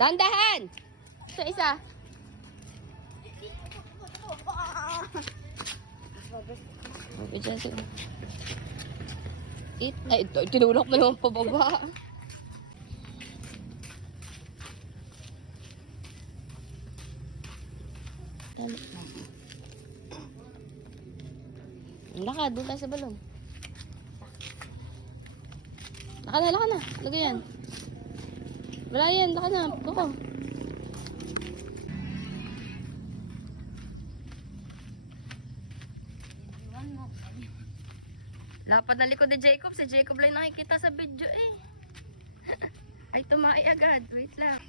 Dahan-dahan! Isa-isa. Ay, ito, tinulok mo yung pababa. Lakad, doon tayo sa balon. Lakad na. Lagay yan. Wala yan, lakad na. Bukaw. Lapad na likod ni Jacob. Si Jacob lang nakikita sa video eh. Ay, tumay agad. Wait lang.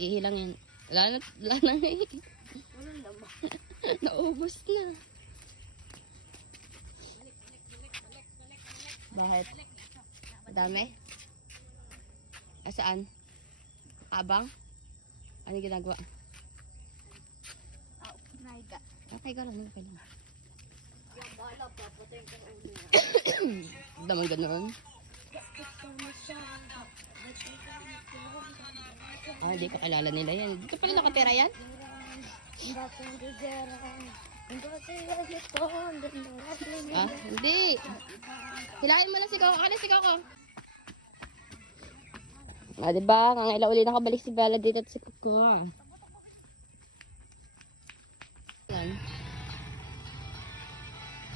Ihilangin. Wala na eh. Naubos na. Bakit? Madami? Saan? Abang? Ano ginagawa? Okay ka lang. Okay lang. Yung bala, papatayin ko sa ulo niya. Daman ganun. Hindi ko kilala nila yan. Dito pala nakatira yan? Hindi. Hilahin mo lang si Coco. Ano si Coco? Diba? Ngangailan uli nakabalik si Bella dito at si Coco.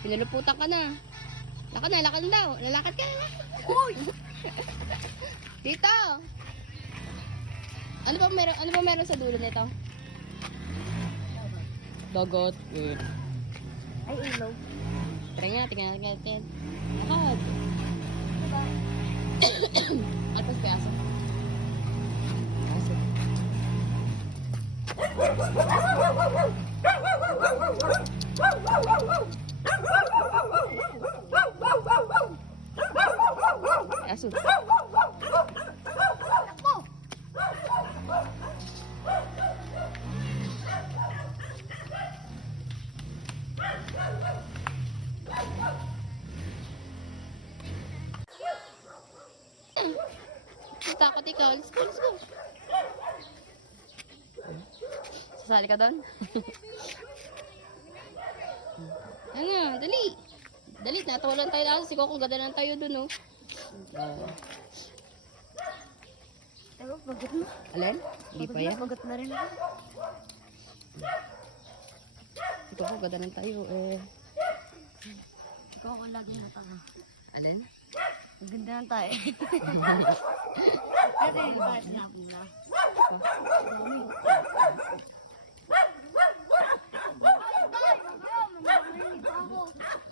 Pinaluputan ka na. Lakad daw. Lalakad ka. Uy! Dito! Ano ba meron sa dulo nito? Dagat. Ay, ilaw. Tara nga, tingnan natin. Lakad. Diba? Alpas peso. Aso. Takot ikaw. Let's go. Sasali ka doon? Ano, dali. Dali, natawalan tayo na. Si Coco, ganda lang tayo doon, oh. Pero, bagot na. Alin? Hindi pa yan. Bagot na rin ako. Si Coco, ganda lang tayo, eh. Oo, lagi na tayo. Alin? Maganda lang tayo. Kasi, bakit sinabong mo na? Pa? Dami.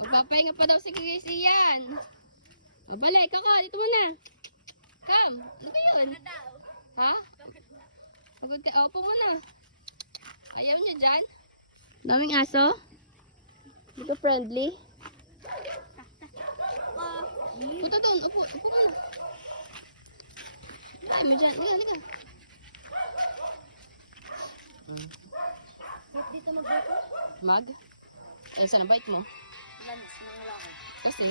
Magpapahinga pa daw si Ian. Balik, Coco, dito muna. Come, ano ba yun? Ha? Pagod ka, opo muna. Ayaw niyo dyan? Daming aso? Hindi ka friendly? Punta doon, upo muna. Kaya mo dyan, liga. Ba't dito mag-bike mo? Mag? Saan ang bike mo? Lanis, mga laki. Kasi?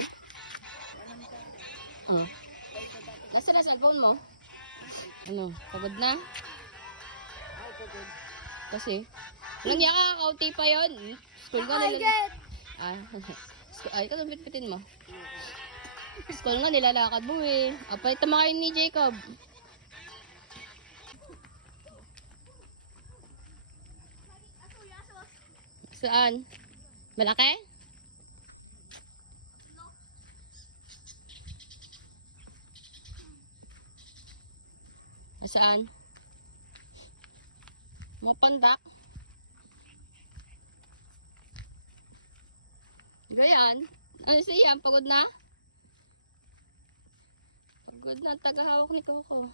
Nasa cellphone mo? Ano? Pagod na? Ay, pagod. Kasi? Langya ka, kaunti pa yun. School ka nila. Get! Ay, ikaw bitbitin mo. School nga nilalakad mo eh. Apay, tamakain ni Jacob. Saan? Malaki? Saan? Mga pandak? Gayan? Ano si Ian? Pagod na? Pagod na. Tagahawak ni Coco.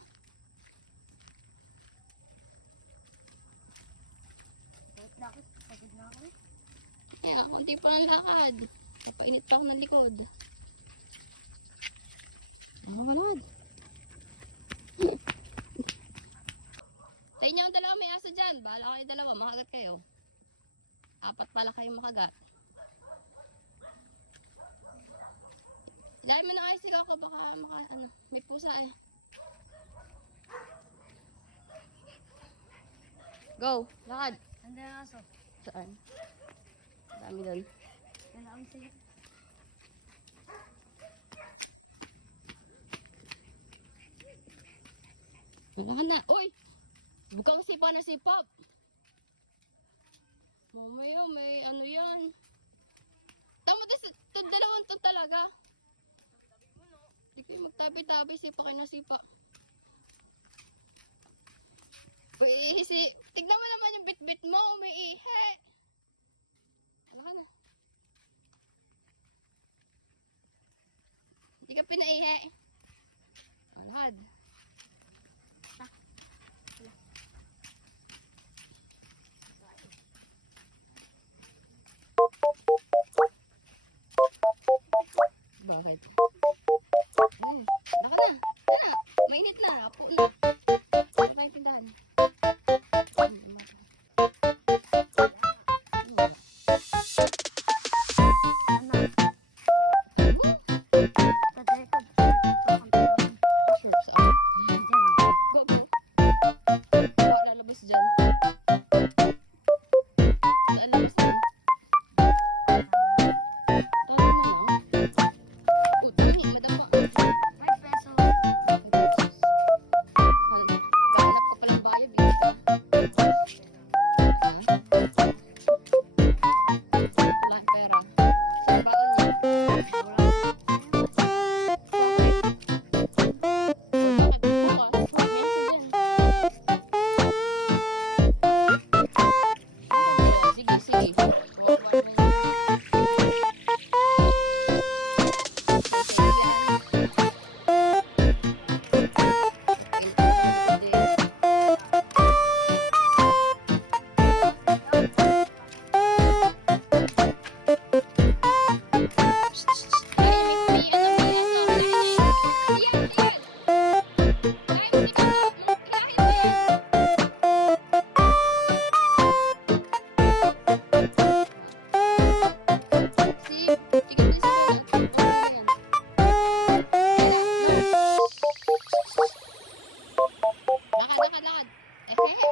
Kaya, konti pa ng lakad. Papainit pa ako ng likod. Nakakalakad. Sa inyo ang dalawa may aso dyan. Bahala kayo dalawa. Makagat kayo. 4 pala kayong makagat. Ilahin mo na kayo sigaw ko. Baka may pusa eh. Go. Lakad. Handa ang aso. Saan? Dami doon. Kailangan sila. Wala ka na. Uy! Huwag kang sipa na sipap. Mamaya, may ano yan. Tama ito dalawang to talaga. Hindi kayo magtabi-tabi. Sipa kayo na sipa. Uy, tignan mo naman yung bit-bit mo. Umiihi. Wala ka na. Hindi ka pinaihi. Alahad. Bakit? Ano yun? Laka na. Ano? Mainit na. Apo na. Wala tayong tindahan. Ano ba? Ano wala? Ano? Sure, saan? Go, go. Baka lalabas dyan. Saan labas na? Tawag naman lang. Utang ni, madapa. 5 pesos. Kahanap ko palang bayad, bigis ka. Ha? Wala ang pera. Saan ang baon niya? Bakit? O bakit? Bukas. Hoy, may aso dyan. Bakit kaya? Sige, sige. Kawawa naman yun. Yan. Papainit na ako na likod din. Hilahin niya, may aso. Hilahin niya yun. Siyan, siyan. Hilahin mo si Kako. Hilahin mo yan. Tingnan mo si Bella at pag-Bella yan. Bella, no. Lakad, lakad, lakad. Ehehe.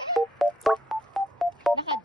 Lakad.